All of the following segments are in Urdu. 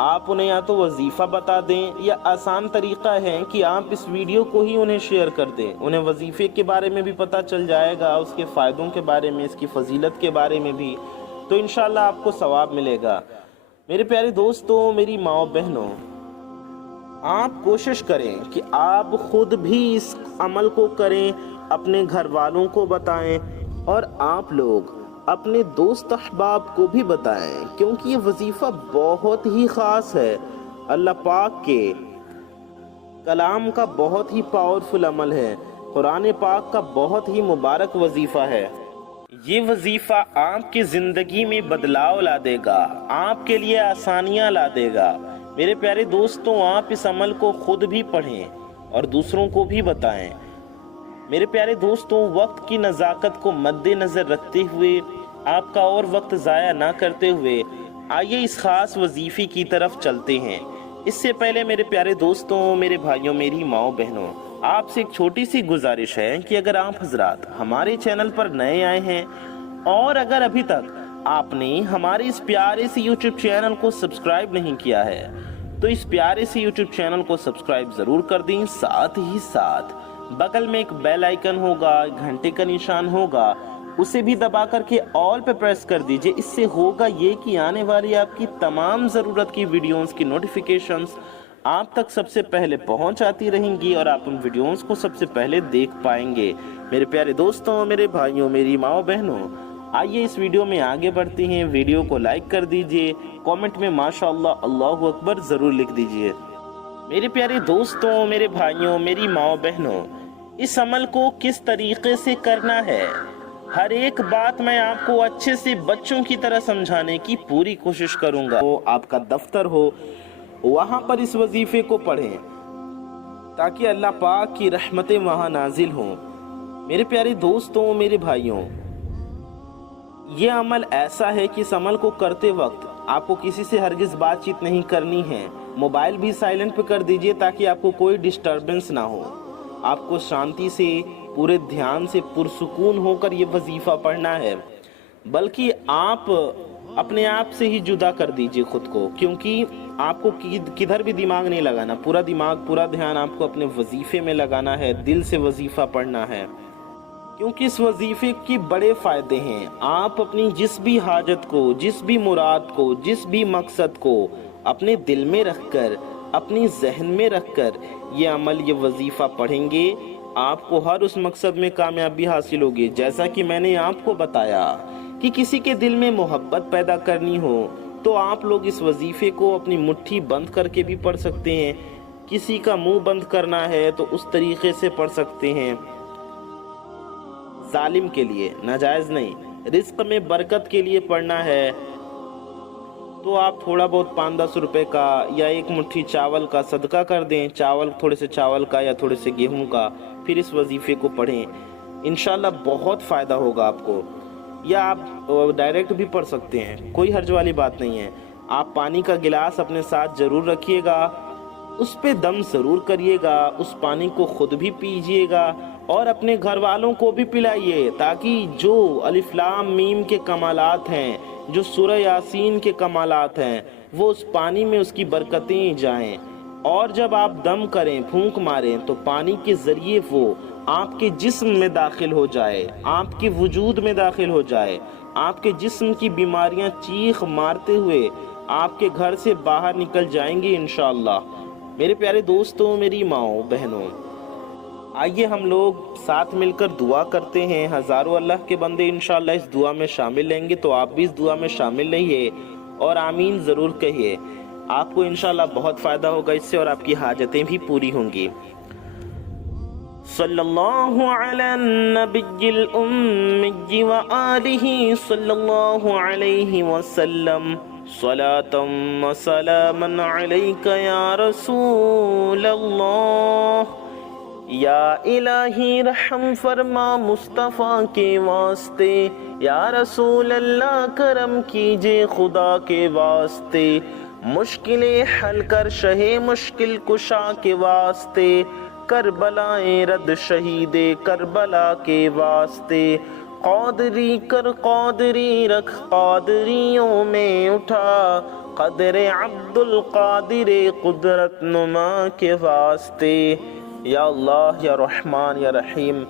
آپ انہیں یا تو وظیفہ بتا دیں یا آسان طریقہ ہے کہ آپ اس ویڈیو کو ہی انہیں شیئر کر دیں. انہیں وظیفے کے بارے میں بھی پتہ چل جائے گا، اس کے فائدوں کے بارے میں، اس کی فضیلت کے بارے میں بھی، تو انشاءاللہ آپ کو ثواب ملے گا. میرے پیارے دوستوں، میری ماں بہنوں، آپ کوشش کریں کہ آپ خود بھی اس عمل کو کریں، اپنے گھر والوں کو بتائیں اور آپ لوگ اپنے دوست احباب کو بھی بتائیں، کیونکہ یہ وظیفہ بہت ہی خاص ہے. اللہ پاک کے کلام کا بہت ہی پاورفل عمل ہے، قرآن پاک کا بہت ہی مبارک وظیفہ ہے. یہ وظیفہ آپ کی زندگی میں بدلاؤ لا دے گا، آپ کے لیے آسانیاں لا دے گا. میرے پیارے دوستوں، آپ اس عمل کو خود بھی پڑھیں اور دوسروں کو بھی بتائیں. میرے پیارے دوستوں، وقت کی نزاکت کو مد نظر رکھتے ہوئے، آپ کا اور وقت ضائع نہ کرتے ہوئے، آئیے اس خاص وظیفے کی طرف چلتے ہیں. اس سے پہلے میرے پیارے دوستوں، میرے بھائیوں، میری ماؤں بہنوں، آپ سے ایک چھوٹی سی گزارش ہے کہ اگر آپ حضرات ہمارے چینل پر نئے آئے ہیں اور اگر ابھی تک آپ نے ہمارے اس پیارے سے یوٹیوب چینل کو سبسکرائب نہیں کیا ہے تو اس پیارے سے یوٹیوب چینل کو سبسکرائب ضرور کر دیں. ساتھ ہی ساتھ بغل میں ایک بیل آئیکن ہوگا، گھنٹے کا نشان ہوگا، اسے بھی دبا کر کے آل پہ پریس کر دیجئے. اس سے ہوگا یہ کہ آنے والی آپ کی تمام ضرورت کی ویڈیوز کی نوٹیفیکیشنز آپ تک سب سے پہلے پہنچ آتی رہیں گی اور آپ ان ویڈیوز کو سب سے پہلے دیکھ پائیں گے. میرے پیارے دوستوں، میرے بھائیوں، میری ماؤں بہنوں، آئیے اس ویڈیو میں آگے بڑھتے ہیں. ویڈیو کو لائک کر دیجئے، کومنٹ میں ماشاءاللہ اللہ اکبر ضرور لکھ دیجئے. میرے پیارے دوستوں، میرے بھائیوں، میری ماؤں بہنوں، اس عمل کو کس طریقے سے کرنا ہے، ہر ایک بات میں آپ کو اچھے سے بچوں کی طرح سمجھانے کی پوری کوشش کروں گا. آپ کا دفتر ہو، وہاں پر اس وظیفے کو پڑھیں تاکہ اللہ پاک کی رحمتیں وہاں نازل ہوں. میرے پیارے دوستوں، میرے بھائیوں، یہ عمل ایسا ہے کہ اس عمل کو کرتے وقت آپ کو کسی سے ہرگز بات چیت نہیں کرنی ہے. موبائل بھی سائلنٹ پہ کر دیجئے تاکہ آپ کو کوئی ڈسٹربنس نہ ہو. آپ کو شانتی سے، پورے دھیان سے، پرسکون ہو کر یہ وظیفہ پڑھنا ہے. بلکہ آپ اپنے آپ سے ہی جدا کر دیجئے خود کو، کیونکہ آپ کو کدھر بھی دماغ نہیں لگانا. پورا دماغ، پورا دھیان آپ کو اپنے وظیفے میں لگانا ہے، دل سے وظیفہ پڑھنا ہے، کیونکہ اس وظیفے کی بڑے فائدے ہیں. آپ اپنی جس بھی حاجت کو، جس بھی مراد کو، جس بھی مقصد کو اپنے دل میں رکھ کر، اپنی ذہن میں رکھ کر یہ عمل، یہ وظیفہ پڑھیں گے، آپ کو ہر اس مقصد میں کامیابی حاصل ہوگی. جیسا کہ میں نے آپ کو بتایا کہ کسی کے دل میں محبت پیدا کرنی ہو تو آپ لوگ اس وظیفے کو اپنی مٹھی بند کر کے بھی پڑھ سکتے ہیں. کسی کا منہ بند کرنا ہے تو اس طریقے سے پڑھ سکتے ہیں. ظالم کے لیے ناجائز نہیں. رزق میں برکت کے لیے پڑھنا ہے تو آپ تھوڑا بہت 5-10 روپے کا یا ایک مٹھی چاول کا صدقہ کر دیں. تھوڑے سے چاول کا یا تھوڑے سے گیہوں کا، پھر اس وظیفے کو پڑھیں. انشاءاللہ بہت فائدہ ہوگا آپ کو. یا آپ ڈائریکٹ بھی پڑھ سکتے ہیں، کوئی حرج والی بات نہیں ہے. آپ پانی کا گلاس اپنے ساتھ ضرور رکھیے گا، اس پہ دم ضرور کریے گا، اس پانی کو خود بھی پیجئے گا اور اپنے گھر والوں کو بھی پلائیے، تاکہ جو الف لام میم کے کمالات ہیں، جو سورہ یاسین کے کمالات ہیں، وہ اس پانی میں اس کی برکتیں جائیں. اور جب آپ دم کریں، پھونک ماریں، تو پانی کے ذریعے وہ آپ کے جسم میں داخل ہو جائے، آپ کے وجود میں داخل ہو جائے. آپ کے جسم کی بیماریاں چیخ مارتے ہوئے آپ کے گھر سے باہر نکل جائیں گی انشاءاللہ. میرے پیارے دوستوں، میری ماؤں بہنوں، آئیے ہم لوگ ساتھ مل کر دعا کرتے ہیں. ہزاروں اللہ کے بندے انشاءاللہ اس دعا میں شامل رہیں گے، تو آپ بھی اس دعا میں شامل رہیے اور آمین ضرور کہیے. آپ کو انشاءاللہ بہت فائدہ ہوگا اس سے اور آپ کی حاجتیں بھی پوری ہوں گی. صلی اللہ علی النبی الأمی وآلہ صلی اللہ علیہ وسلم. صلاة و سلاما علیک یا رسول اللہ. یا الہی رحم فرما مصطفیٰ کے واسطے، یا رسول اللہ کرم کیجے خدا کے واسطے. مشکلیں حل کر شہ مشکل کشا کے واسطے، کربلائیں رد شہید کربلا کے واسطے. قادری کر قادری رکھ قادریوں میں اٹھا، قدر عبد القادر قدرت نما کے واسطے۔ یا اللہ یا رحمان یا رحیم،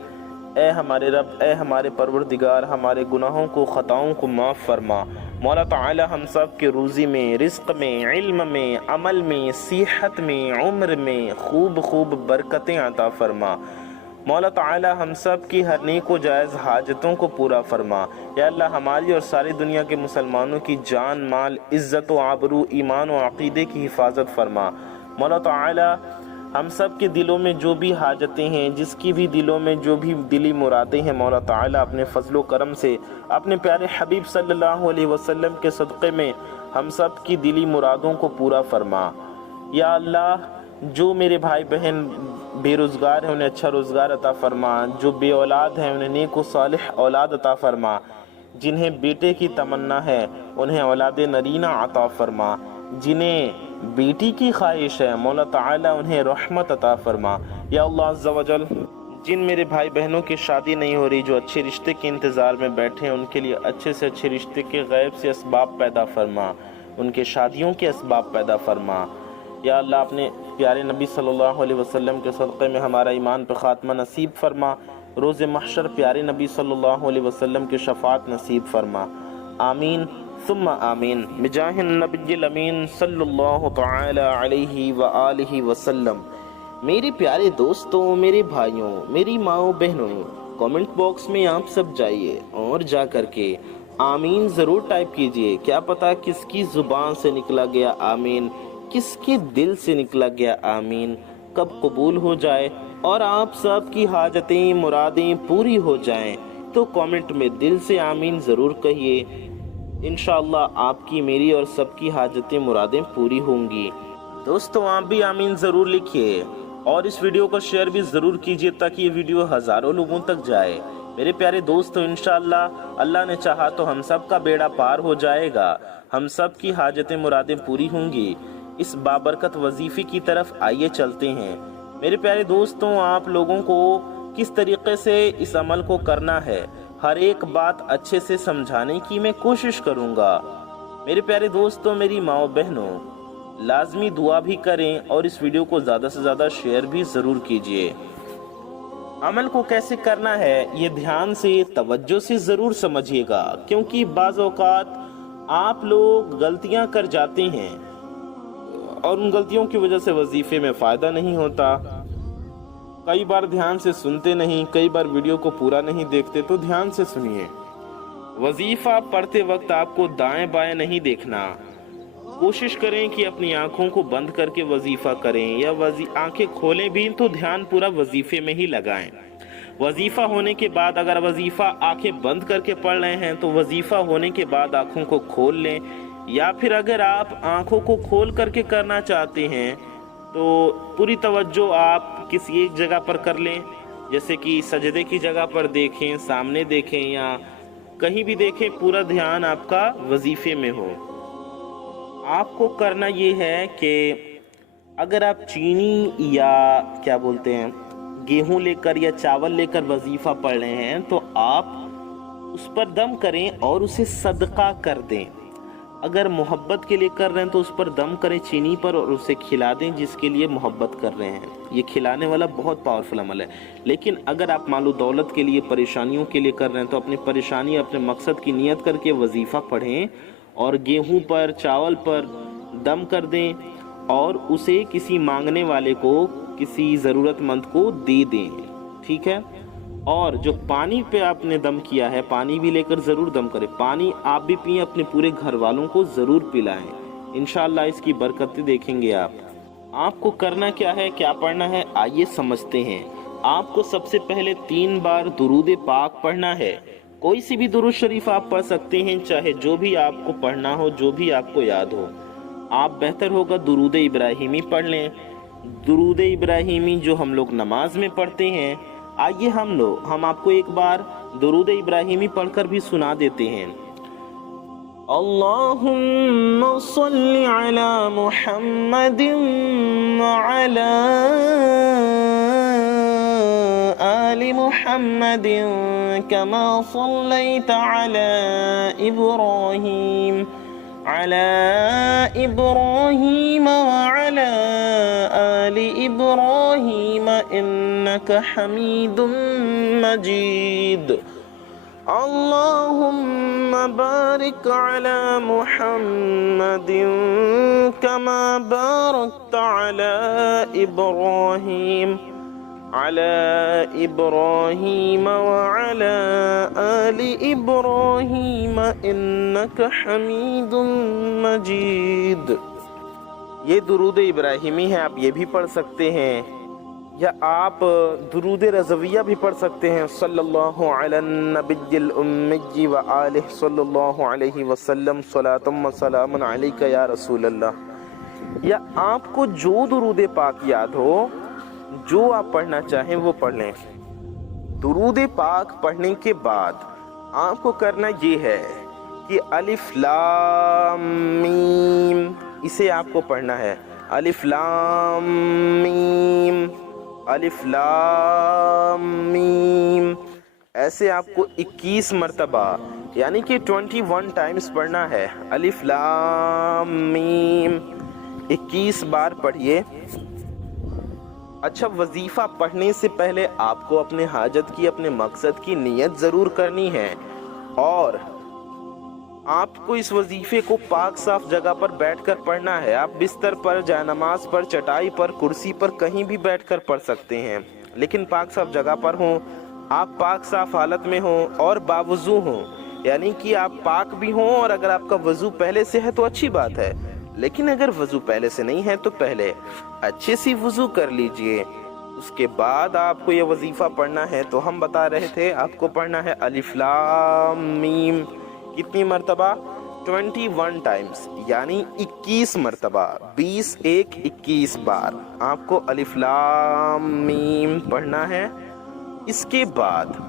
اے ہمارے رب، اے ہمارے پروردگار، ہمارے گناہوں کو، خطاؤں کو معاف فرما۔ مولا تعالی ہم سب کے روزی میں، رزق میں، علم میں، عمل میں، صحت میں، عمر میں خوب برکتیں عطا فرما۔ مولا تعالی ہم سب کی ہر نیک و جائز حاجتوں کو پورا فرما۔ یا اللہ ہماری اور ساری دنیا کے مسلمانوں کی جان، مال، عزت و آبرو، ایمان و عقیدے کی حفاظت فرما۔ مولا تعالی ہم سب کے دلوں میں جو بھی حاجتیں ہیں، جس کی بھی دلوں میں جو بھی دلی مرادیں ہیں، مولا تعالی اپنے فضل و کرم سے، اپنے پیارے حبیب صلی اللہ علیہ وسلم کے صدقے میں ہم سب کی دلی مرادوں کو پورا فرما۔ یا اللہ جو میرے بھائی بہن بے روزگار ہیں انہیں اچھا روزگار عطا فرما، جو بے اولاد ہیں انہیں نیک و صالح اولاد عطا فرما، جنہیں بیٹے کی تمنا ہے انہیں اولاد نرینہ عطا فرما، جنہیں بیٹی کی خواہش ہے مولا تعالی انہیں رحمت عطا فرما۔ یا اللہ عز و جل جن میرے بھائی بہنوں کی شادی نہیں ہو رہی، جو اچھے رشتے کے انتظار میں بیٹھے ہیں، ان کے لیے اچھے سے اچھے رشتے کے غیب سے اسباب پیدا فرما، ان کے شادیوں کے اسباب پیدا فرما۔ یا اللہ اپنے پیارے نبی صلی اللہ علیہ وسلم کے صدقے میں ہمارا ایمان پہ خاتمہ نصیب فرما، روز محشر پیارے نبی صلی اللہ علیہ وسلم کی شفاعت نصیب فرما۔ آمین ثم آمین بجاہ النبی الامین صلی اللہ تعالی علیہ وآلہ وسلم۔ میرے پیارے دوستوں، میرے بھائیوں، میری ماؤں بہنوں، کامنٹ باکس میں آپ سب جائیے اور جا کر کے آمین ضرور ٹائپ کیجئے۔ کیا پتا کس کی زبان سے نکلا گیا آمین، کس کے دل سے نکلا گیا آمین، کب قبول ہو جائے اور آپ سب کی حاجتیں مرادیں پوری ہو جائیں۔ تو کامنٹ میں دل سے آمین ضرور کہیے، انشاءاللہ آپ کی، میری اور سب کی حاجتیں مرادیں پوری ہوں گی۔ دوستوں آپ بھی آمین ضرور لکھیے اور اس ویڈیو کو شیئر بھی ضرور کیجیے تاکہ یہ ویڈیو ہزاروں لوگوں تک جائے۔ میرے پیارے دوستوں انشاءاللہ اللہ نے چاہا تو ہم سب کا بیڑا پار ہو جائے گا، ہم سب کی حاجتیں مرادیں پوری ہوں گی۔ اس بابرکت وظیفے کی طرف آئیے چلتے ہیں۔ میرے پیارے دوستوں آپ لوگوں کو کس طریقے سے اس عمل کو کرنا ہے، ہر ایک بات اچھے سے سمجھانے کی میں کوشش کروں گا۔ میرے پیارے دوستوں، میری ماؤں بہنوں، لازمی دعا بھی کریں اور اس ویڈیو کو زیادہ سے زیادہ شیئر بھی ضرور کیجیے۔ عمل کو کیسے کرنا ہے یہ دھیان سے، توجہ سے ضرور سمجھیے گا، کیونکہ بعض اوقات آپ لوگ غلطیاں کر جاتے ہیں اور ان غلطیوں کی وجہ سے وظیفے میں فائدہ نہیں ہوتا۔ کئی بار دھیان سے سنتے نہیں، کئی بار ویڈیو کو پورا نہیں دیکھتے، تو دھیان سے سنیے۔ وظیفہ پڑھتے وقت آپ کو دائیں بائیں نہیں دیکھنا، کوشش کریں کہ اپنی آنکھوں کو بند کر کے وظیفہ کریں، یا آنکھیں کھولیں بھی تو دھیان پورا وظیفے میں ہی لگائیں۔ وظیفہ ہونے کے بعد اگر وظیفہ آنکھیں بند کر کے پڑھ رہے ہیں تو وظیفہ ہونے کے بعد آنکھوں کو کھول لیں، یا پھر اگر آپ آنکھوں کو کھول کر کے کرنا چاہتے ہیں تو پوری توجہ آپ کسی ایک جگہ پر کر لیں، جیسے کہ سجدے کی جگہ پر دیکھیں، سامنے دیکھیں یا کہیں بھی دیکھیں، پورا دھیان آپ کا وظیفے میں ہو۔ آپ کو کرنا یہ ہے کہ اگر آپ چینی یا کیا بولتے ہیں گیہوں لے کر یا چاول لے کر وظیفہ پڑھ رہے ہیں تو آپ اس پر دم کریں اور اسے صدقہ کر دیں۔ اگر محبت کے لیے کر رہے ہیں تو اس پر دم کریں چینی پر اور اسے کھلا دیں جس کے لیے محبت کر رہے ہیں۔ یہ کھلانے والا بہت پاورفل عمل ہے۔ لیکن اگر آپ مال و دولت کے لیے، پریشانیوں کے لیے کر رہے ہیں تو اپنی پریشانی، اپنے مقصد کی نیت کر کے وظیفہ پڑھیں اور گیہوں پر، چاول پر دم کر دیں اور اسے کسی مانگنے والے کو، کسی ضرورت مند کو دے دیں، ٹھیک ہے؟ اور جو پانی پہ آپ نے دم کیا ہے، پانی بھی لے کر ضرور دم کریں، پانی آپ بھی پئیں، اپنے پورے گھر والوں کو ضرور پلائیں، انشاءاللہ اس کی برکتیں دیکھیں گے آپ۔ آپ کو کرنا کیا ہے، کیا پڑھنا ہے، آئیے سمجھتے ہیں۔ آپ کو سب سے پہلے 3 بار درود پاک پڑھنا ہے۔ کوئی سی بھی درود شریف آپ پڑھ سکتے ہیں، چاہے جو بھی آپ کو پڑھنا ہو، جو بھی آپ کو یاد ہو۔ آپ بہتر ہوگا درود ابراہیمی پڑھ لیں، درود ابراہیمی جو ہم لوگ نماز میں پڑھتے ہیں۔ آئیے ہم آپ کو ایک بار درود ابراہیمی پڑھ کر بھی سنا دیتے ہیں۔ اللہم صلی علی محمد وعلی آل محمد کما صلیت علی ابراہیم على إبراهيم وعلى آل إبراهيم إنك حميد مجيد اللهم بارك على محمد كما باركت على إبراهيم وعلى آل إبراهيم إنك حميد مجيد. یہ درود ابراہیمی ہے، آپ یہ بھی پڑھ سکتے ہیں، یا آپ درود رضویہ بھی پڑھ سکتے ہیں. صلی اللہ علی النبی الامی وآلہ صلی اللہ علیہ وسلم صلاۃ و سلام علیک یا رسول اللہ. یا آپ کو جو درود پاک یاد ہو، جو آپ پڑھنا چاہیں وہ پڑھ لیں. درود پاک پڑھنے کے بعد آپ کو کرنا یہ ہے کہ الف لام میم، اسے آپ کو پڑھنا ہے. الف لام میم، الف لام میم، ایسے آپ کو 21 مرتبہ یعنی کہ 21 ٹائمز پڑھنا ہے. الف لام میم 21 بار پڑھیے. اچھا، وظیفہ پڑھنے سے پہلے آپ کو اپنے حاجت کی، اپنے مقصد کی نیت ضرور کرنی ہے، اور آپ کو اس وظیفے کو پاک صاف جگہ پر بیٹھ کر پڑھنا ہے. آپ بستر پر، جائے نماز پر، چٹائی پر، کرسی پر، کہیں بھی بیٹھ کر پڑھ سکتے ہیں، لیکن پاک صاف جگہ پر ہوں، آپ پاک صاف حالت میں ہوں اور باوضو ہوں. یعنی کہ آپ پاک بھی ہوں، اور اگر آپ کا وضو پہلے سے ہے تو اچھی بات ہے، لیکن اگر وضو پہلے سے نہیں ہے تو پہلے اچھے سی وضو کر لیجئے. اس کے بعد آپ کو یہ وظیفہ پڑھنا ہے. تو ہم بتا رہے تھے آپ کو پڑھنا ہے الف لام میم کتنی مرتبہ؟ 21 ٹائمز، یعنی 21 مرتبہ، 20 1 21 بار آپ کو الف لام میم پڑھنا ہے. اس کے بعد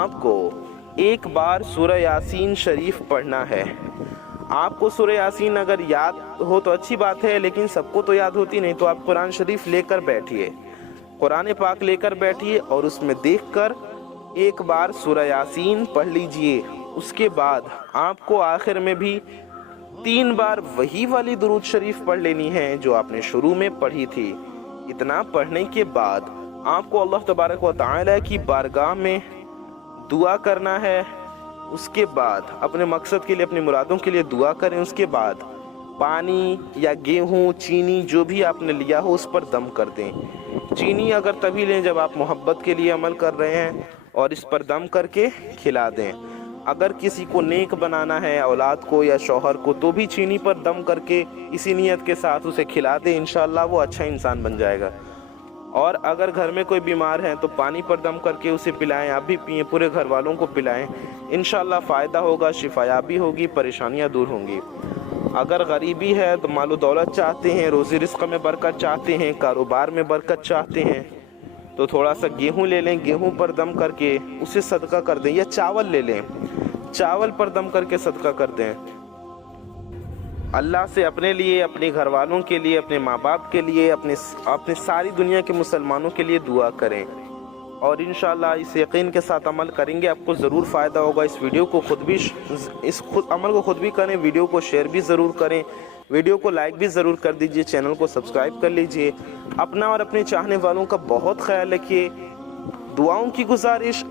آپ کو ایک بار سورہ یاسین شریف پڑھنا ہے. آپ کو سورہ یاسین اگر یاد ہو تو اچھی بات ہے، لیکن سب کو تو یاد ہوتی نہیں، تو آپ قرآن شریف لے کر بیٹھیے، قرآن پاک لے کر بیٹھیے، اور اس میں دیکھ کر ایک بار سورہ یاسین پڑھ لیجئے. اس کے بعد آپ کو آخر میں بھی 3 بار وہی والی درود شریف پڑھ لینی ہے جو آپ نے شروع میں پڑھی تھی. اتنا پڑھنے کے بعد آپ کو اللہ تبارک و تعالی کی بارگاہ میں دعا کرنا ہے. اس کے بعد اپنے مقصد کے لیے، اپنی مرادوں کے لیے دعا کریں. اس کے بعد پانی یا گیہوں، چینی، جو بھی آپ نے لیا ہو اس پر دم کر دیں. چینی اگر تبھی لیں جب آپ محبت کے لیے عمل کر رہے ہیں، اور اس پر دم کر کے کھلا دیں. اگر کسی کو نیک بنانا ہے، اولاد کو یا شوہر کو، تو بھی چینی پر دم کر کے اسی نیت کے ساتھ اسے کھلا دیں، انشاءاللہ وہ اچھا انسان بن جائے گا. اور اگر گھر میں کوئی بیمار ہے تو پانی پر دم کر کے اسے پلائیں، آپ بھی پئیں، پورے گھر والوں کو پلائیں، انشاءاللہ فائدہ ہوگا، شفایابی ہوگی، پریشانیاں دور ہوں گی. اگر غریبی ہے تو مال و دولت چاہتے ہیں، روزی رزق میں برکت چاہتے ہیں، کاروبار میں برکت چاہتے ہیں، تو تھوڑا سا گیہوں لے لیں، گیہوں پر دم کر کے اسے صدقہ کر دیں. یا چاول لے لیں، چاول پر دم کر کے صدقہ کر دیں. اللہ سے اپنے لیے، اپنے گھر والوں کے لیے، اپنے ماں باپ کے لیے، اپنے ساری دنیا کے مسلمانوں کے لیے دعا کریں، اور انشاءاللہ اس یقین کے ساتھ عمل کریں گے، آپ کو ضرور فائدہ ہوگا. اس ویڈیو کو عمل کو خود بھی کریں، ویڈیو کو شیئر بھی ضرور کریں، ویڈیو کو لائک بھی ضرور کر دیجئے، چینل کو سبسکرائب کر لیجئے. اپنا اور اپنے چاہنے والوں کا بہت خیال رکھیے. دعاؤں کی گزارش.